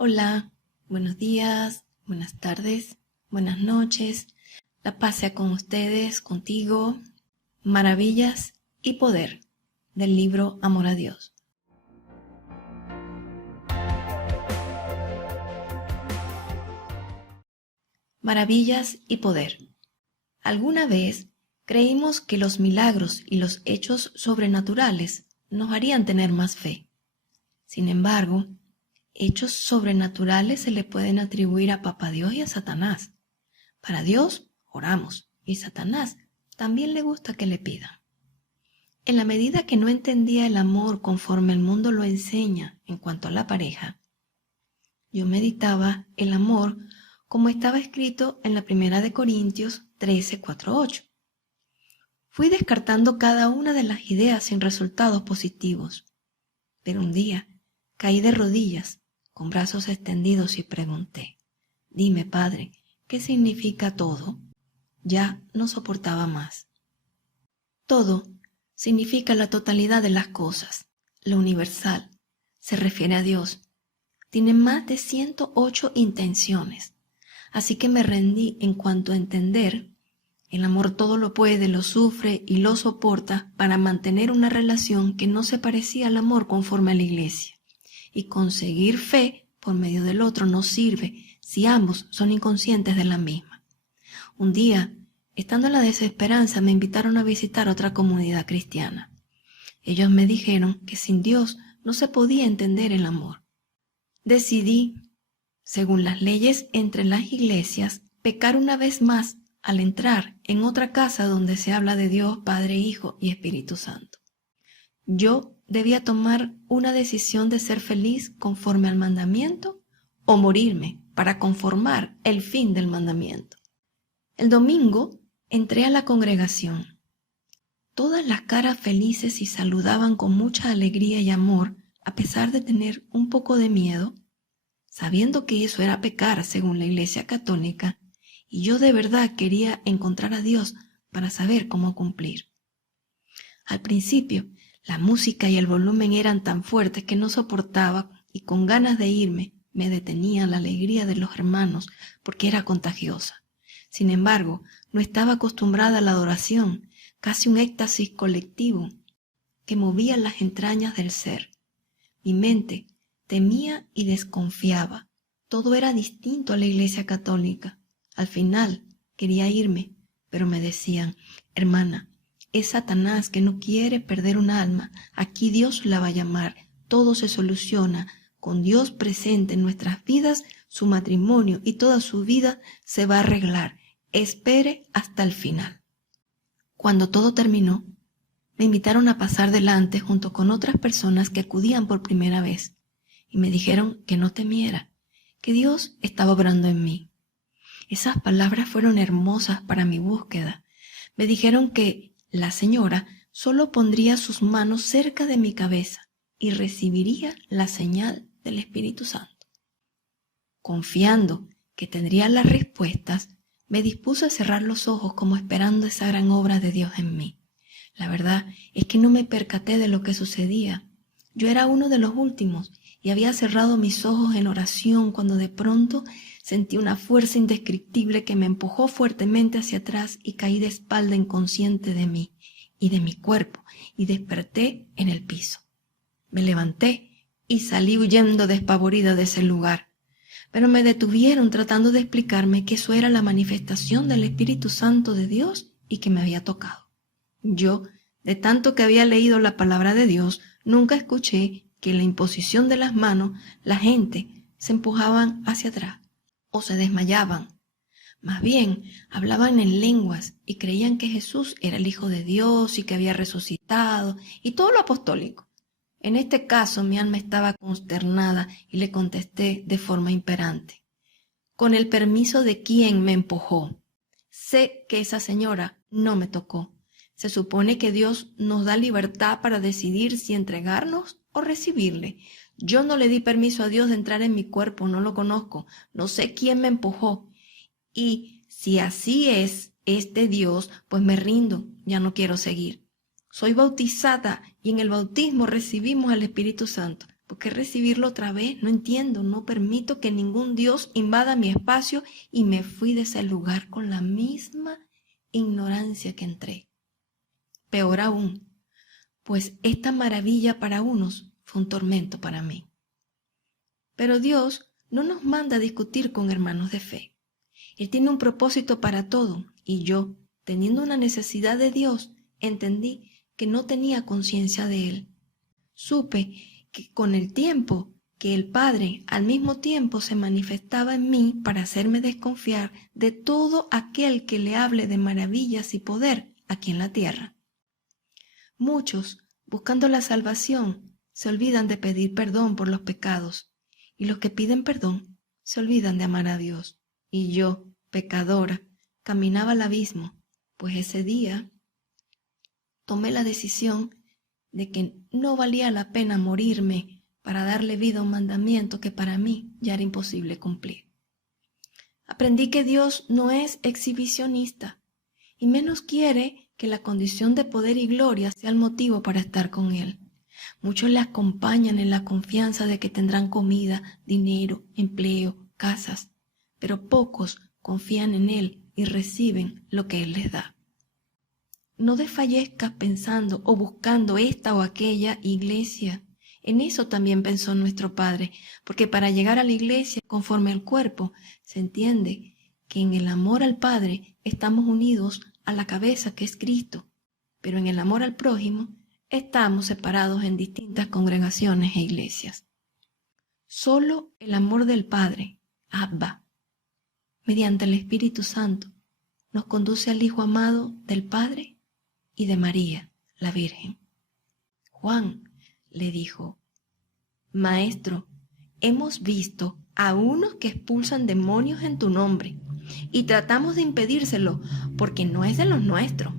Hola, buenos días, buenas tardes, buenas noches. La paz sea con ustedes, contigo. Maravillas y poder del libro Amor a Dios. Maravillas y poder. ¿Alguna vez creímos que los milagros y los hechos sobrenaturales nos harían tener más fe? Sin embargo, hechos sobrenaturales se le pueden atribuir a Papá Dios y a Satanás. Para Dios oramos y Satanás también le gusta que le pidan. En la medida que no entendía el amor conforme el mundo lo enseña en cuanto a la pareja, yo meditaba el amor como estaba escrito en la primera de Corintios 13, 4, 8. Fui descartando cada una de las ideas sin resultados positivos, pero un día caí de rodillas con brazos extendidos y pregunté: dime, Padre, ¿qué significa todo? Ya no soportaba más. Todo significa la totalidad de las cosas, lo universal. Se refiere a Dios. Tiene más de 108 intenciones. Así que me rendí en cuanto a entender. El amor todo lo puede, lo sufre y lo soporta para mantener una relación que no se parecía al amor conforme a la iglesia. Y conseguir fe por medio del otro no sirve si ambos son inconscientes de la misma. Un día, estando en la desesperanza, me invitaron a visitar otra comunidad cristiana. Ellos me dijeron que sin Dios no se podía entender el amor. Decidí, según las leyes entre las iglesias, pecar una vez más al entrar en otra casa donde se habla de Dios, Padre, Hijo y Espíritu Santo. Yo debía tomar una decisión de ser feliz conforme al mandamiento o morirme para conformar el fin del mandamiento. El domingo entré a la congregación. Todas las caras felices y saludaban con mucha alegría y amor, a pesar de tener un poco de miedo, sabiendo que eso era pecar según la Iglesia Católica, y yo de verdad quería encontrar a Dios para saber cómo cumplir. Al principio, la música y el volumen eran tan fuertes que no soportaba, y con ganas de irme me detenía la alegría de los hermanos porque era contagiosa. Sin embargo, no estaba acostumbrada a la adoración, casi un éxtasis colectivo que movía las entrañas del ser. Mi mente temía y desconfiaba. Todo era distinto a la Iglesia Católica. Al final quería irme, pero me decían: hermana, es Satanás que no quiere perder un alma. Aquí Dios la va a llamar. Todo se soluciona. Con Dios presente en nuestras vidas, su matrimonio y toda su vida se va a arreglar. Espere hasta el final. Cuando todo terminó, me invitaron a pasar delante junto con otras personas que acudían por primera vez y me dijeron que no temiera, que Dios estaba obrando en mí. Esas palabras fueron hermosas para mi búsqueda. Me dijeron que la señora solo pondría sus manos cerca de mi cabeza y recibiría la señal del Espíritu Santo. Confiando que tendría las respuestas, me dispuse a cerrar los ojos como esperando esa gran obra de Dios en mí. La verdad es que no me percaté de lo que sucedía. Yo era uno de los últimos y había cerrado mis ojos en oración cuando de pronto sentí una fuerza indescriptible que me empujó fuertemente hacia atrás y caí de espalda inconsciente de mí y de mi cuerpo y desperté en el piso. Me levanté y salí huyendo despavorida de ese lugar. Pero me detuvieron tratando de explicarme que eso era la manifestación del Espíritu Santo de Dios y que me había tocado. Yo, de tanto que había leído la palabra de Dios, nunca escuché que en la imposición de las manos la gente se empujaban hacia atrás o se desmayaban. Más bien, hablaban en lenguas y creían que Jesús era el Hijo de Dios y que había resucitado y todo lo apostólico. En este caso mi alma estaba consternada y le contesté de forma imperante: con el permiso de quien me empujó. Sé que esa señora no me tocó. Se supone que Dios nos da libertad para decidir si entregarnos o recibirle. Yo no le di permiso a Dios de entrar en mi cuerpo, no lo conozco, no sé quién me empujó. Y si así es este Dios, pues me rindo, ya no quiero seguir. Soy bautizada y en el bautismo recibimos al Espíritu Santo, ¿Por qué recibirlo otra vez? No entiendo, no permito que ningún Dios invada mi espacio y me fui de ese lugar con la misma ignorancia que entré. Peor aún, pues esta maravilla para unos fue un tormento para mí. Pero Dios no nos manda a discutir con hermanos de fe. Él tiene un propósito para todo y yo, teniendo una necesidad de Dios, entendí que no tenía conciencia de Él. Supe que con el tiempo que el Padre al mismo tiempo se manifestaba en mí para hacerme desconfiar de todo aquel que le hable de maravillas y poder aquí en la tierra. Muchos, buscando la salvación, se olvidan de pedir perdón por los pecados, y los que piden perdón se olvidan de amar a Dios. Y yo, pecadora, caminaba al abismo, pues ese día tomé la decisión de que no valía la pena morirme para darle vida a un mandamiento que para mí ya era imposible cumplir. Aprendí que Dios no es exhibicionista y menos quiere que la condición de poder y gloria sea el motivo para estar con Él. Muchos le acompañan en la confianza de que tendrán comida, dinero, empleo, casas, pero pocos confían en Él y reciben lo que Él les da. No desfallezcas pensando o buscando esta o aquella iglesia. En eso también pensó nuestro Padre, porque para llegar a la iglesia conforme al cuerpo, se entiende que en el amor al Padre estamos unidos a la cabeza que es Cristo, pero en el amor al prójimo estamos separados en distintas congregaciones e iglesias. Solo el amor del Padre, Abba, mediante el Espíritu Santo, nos conduce al Hijo amado del Padre y de María, la Virgen. Juan le dijo: Maestro, hemos visto a unos que expulsan demonios en tu nombre y tratamos de impedírselo porque no es de los nuestros.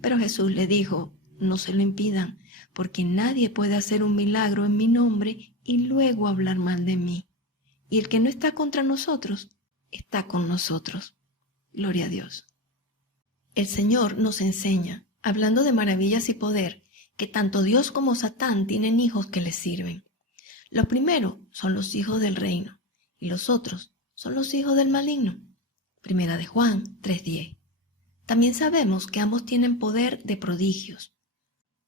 Pero Jesús le dijo: no se lo impidan, porque nadie puede hacer un milagro en mi nombre y luego hablar mal de mí. Y el que no está contra nosotros, está con nosotros. Gloria a Dios. El Señor nos enseña, hablando de maravillas y poder, que tanto Dios como Satán tienen hijos que les sirven. Los primeros son los hijos del reino y los otros son los hijos del maligno. Primera de Juan 3:10. También sabemos que ambos tienen poder de prodigios.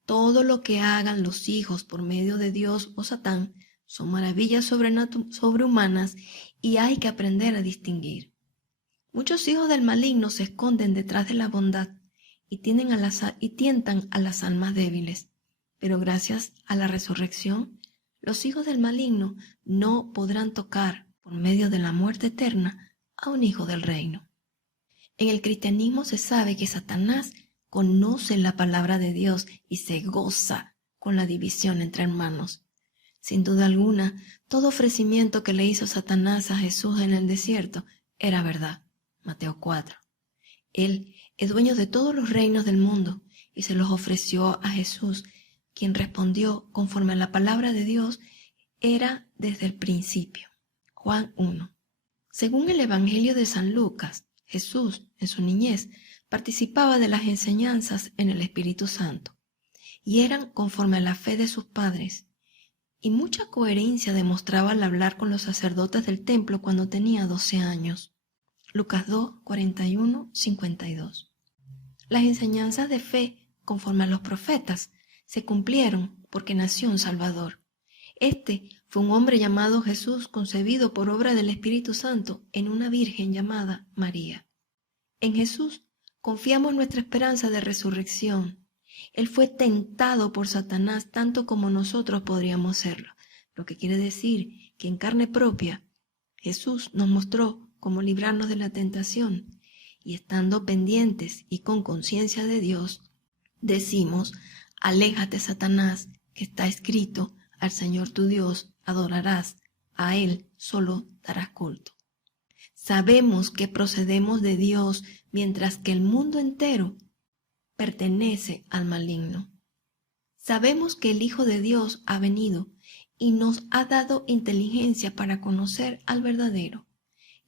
Todo lo que hagan los hijos por medio de Dios o Satán son maravillas sobrehumanas y hay que aprender a distinguir. Muchos hijos del maligno se esconden detrás de la bondad y tientan a las almas débiles, pero gracias a la resurrección, los hijos del maligno no podrán tocar, por medio de la muerte eterna, a un hijo del reino. En el cristianismo se sabe que Satanás conoce la palabra de Dios y se goza con la división entre hermanos. Sin duda alguna, todo ofrecimiento que le hizo Satanás a Jesús en el desierto era verdad. Mateo 4. Él es dueño de todos los reinos del mundo y se los ofreció a Jesús, quien respondió conforme a la palabra de Dios era desde el principio. Juan 1. Según el Evangelio de San Lucas, Jesús, en su niñez, participaba de las enseñanzas en el Espíritu Santo y eran conforme a la fe de sus padres, y mucha coherencia demostraba al hablar con los sacerdotes del templo cuando tenía 12 años. Lucas 2, 41, 52. Las enseñanzas de fe, conforme a los profetas, se cumplieron porque nació un Salvador. Este fue un hombre llamado Jesús, concebido por obra del Espíritu Santo en una virgen llamada María. En Jesús confiamos nuestra esperanza de resurrección. Él fue tentado por Satanás tanto como nosotros podríamos serlo, lo que quiere decir que en carne propia Jesús nos mostró cómo librarnos de la tentación, y estando pendientes y con conciencia de Dios, decimos: aléjate, Satanás, que está escrito: al Señor tu Dios adorarás, a Él solo darás culto. Sabemos que procedemos de Dios, mientras que el mundo entero pertenece al maligno. Sabemos que el Hijo de Dios ha venido y nos ha dado inteligencia para conocer al verdadero.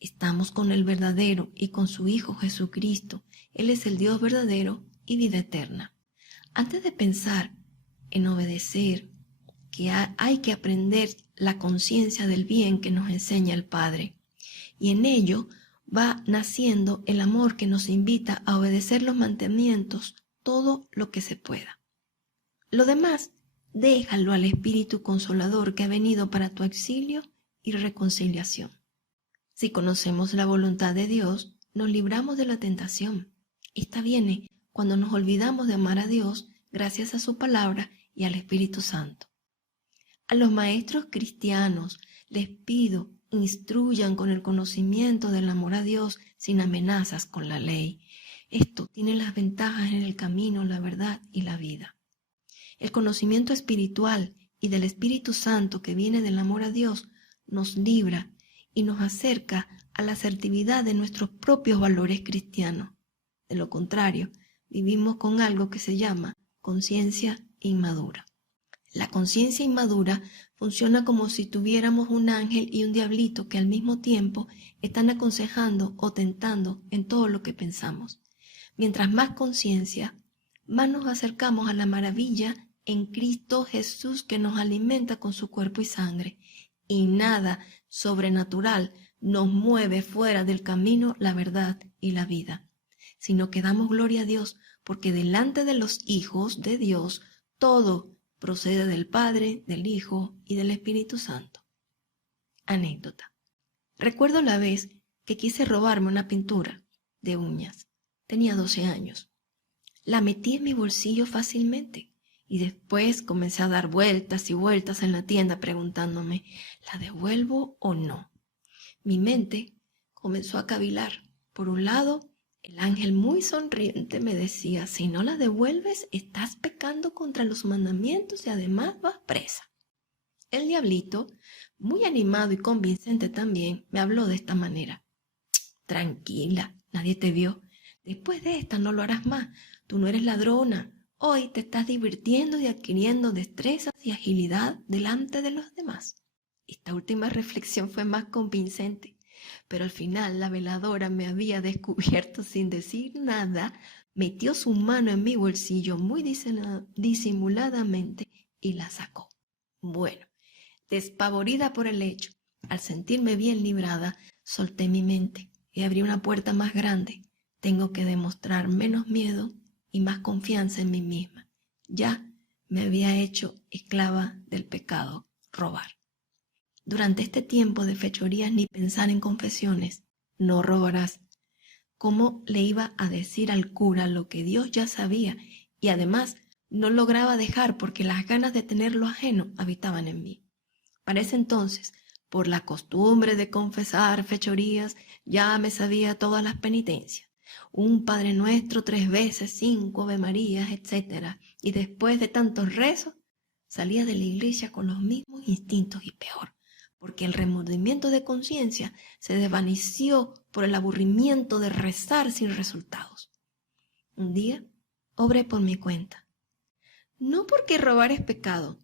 Estamos con el verdadero y con su Hijo Jesucristo. Él es el Dios verdadero y vida eterna. Antes de pensar en obedecer que hay que aprender la conciencia del bien que nos enseña el Padre. Y en ello va naciendo el amor que nos invita a obedecer los mandamientos todo lo que se pueda. Lo demás, déjalo al Espíritu Consolador que ha venido para tu auxilio y reconciliación. Si conocemos la voluntad de Dios, nos libramos de la tentación. Esta viene cuando nos olvidamos de amar a Dios gracias a su palabra y al Espíritu Santo. A los maestros cristianos les pido, instruyan con el conocimiento del amor a Dios sin amenazas con la ley. Esto tiene las ventajas en el camino, la verdad y la vida. El conocimiento espiritual y del Espíritu Santo que viene del amor a Dios nos libra y nos acerca a la asertividad de nuestros propios valores cristianos. De lo contrario, vivimos con algo que se llama conciencia inmadura. La conciencia inmadura funciona como si tuviéramos un ángel y un diablito que al mismo tiempo están aconsejando o tentando en todo lo que pensamos. Mientras más conciencia, más nos acercamos a la maravilla en Cristo Jesús que nos alimenta con su cuerpo y sangre. Y nada sobrenatural nos mueve fuera del camino, la verdad y la vida, sino que damos gloria a Dios porque delante de los hijos de Dios todo procede del Padre, del Hijo y del Espíritu Santo. Anécdota. Recuerdo la vez que quise robarme una pintura de uñas. Tenía 12 años. La metí en mi bolsillo fácilmente y después comencé a dar vueltas y vueltas en la tienda preguntándome, ¿la devuelvo o no? Mi mente comenzó a cavilar. Por un lado, el ángel muy sonriente me decía, si no la devuelves, estás pecando contra los mandamientos y además vas presa. El diablito, muy animado y convincente también, me habló de esta manera. Tranquila, nadie te vio. Después de esta no lo harás más. Tú no eres ladrona. Hoy te estás divirtiendo y adquiriendo destrezas y agilidad delante de los demás. Esta última reflexión fue más convincente. Pero al final la veladora me había descubierto sin decir nada, metió su mano en mi bolsillo muy disimuladamente y la sacó. Bueno, despavorida por el hecho, al sentirme bien librada, solté mi mente y abrí una puerta más grande. Tengo que demostrar menos miedo y más confianza en mí misma. Ya me había hecho esclava del pecado, robar. Durante este tiempo de fechorías ni pensar en confesiones, no robarás. ¿Cómo le iba a decir al cura lo que Dios ya sabía? Y además no lograba dejar porque las ganas de tener lo ajeno habitaban en mí. Para ese entonces, por la costumbre de confesar fechorías, ya me sabía todas las penitencias. Un Padre Nuestro 3 veces, 5 Ave Marías, etc. Y después de tantos rezos, salía de la iglesia con los mismos instintos y peor, porque el remordimiento de conciencia se desvaneció por el aburrimiento de rezar sin resultados. Un día, obré por mi cuenta. No porque robar es pecado,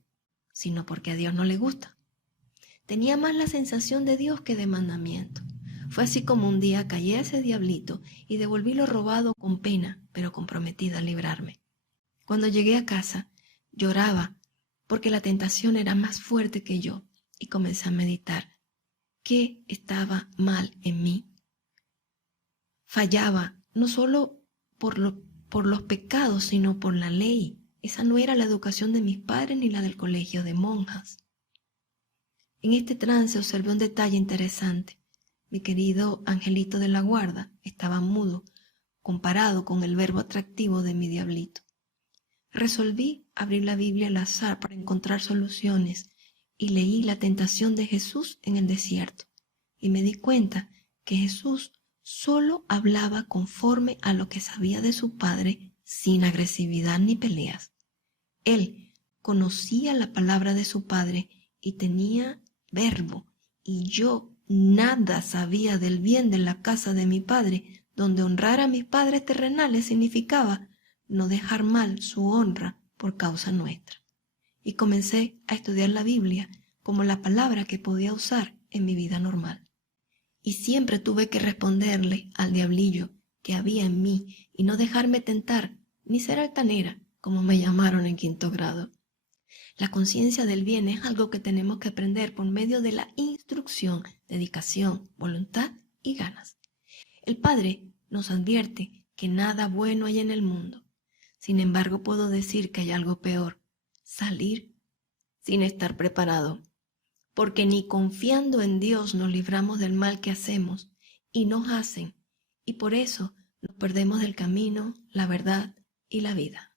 sino porque a Dios no le gusta. Tenía más la sensación de Dios que de mandamiento. Fue así como un día callé a ese diablito y devolví lo robado con pena, pero comprometida a librarme. Cuando llegué a casa, lloraba porque la tentación era más fuerte que yo y comencé a meditar. ¿Qué estaba mal en mí? Fallaba no solo por los pecados, sino por la ley. Esa no era la educación de mis padres ni la del colegio de monjas. En este trance observé un detalle interesante. Mi querido angelito de la guarda estaba mudo, comparado con el verbo atractivo de mi diablito. Resolví abrir la Biblia al azar para encontrar soluciones y leí la tentación de Jesús en el desierto. Y me di cuenta que Jesús solo hablaba conforme a lo que sabía de su Padre, sin agresividad ni peleas. Él conocía la palabra de su Padre y tenía verbo, y yo nada sabía del bien de la casa de mi Padre, donde honrar a mis padres terrenales significaba no dejar mal su honra por causa nuestra. Y comencé a estudiar la Biblia como la palabra que podía usar en mi vida normal. Y siempre tuve que responderle al diablillo que había en mí y no dejarme tentar ni ser altanera, como me llamaron en 5º grado. La conciencia del bien es algo que tenemos que aprender por medio de la instrucción, dedicación, voluntad y ganas. El Padre nos advierte que nada bueno hay en el mundo. Sin embargo, puedo decir que hay algo peor: salir sin estar preparado. Porque ni confiando en Dios nos libramos del mal que hacemos y nos hacen, y por eso nos perdemos del camino, la verdad y la vida.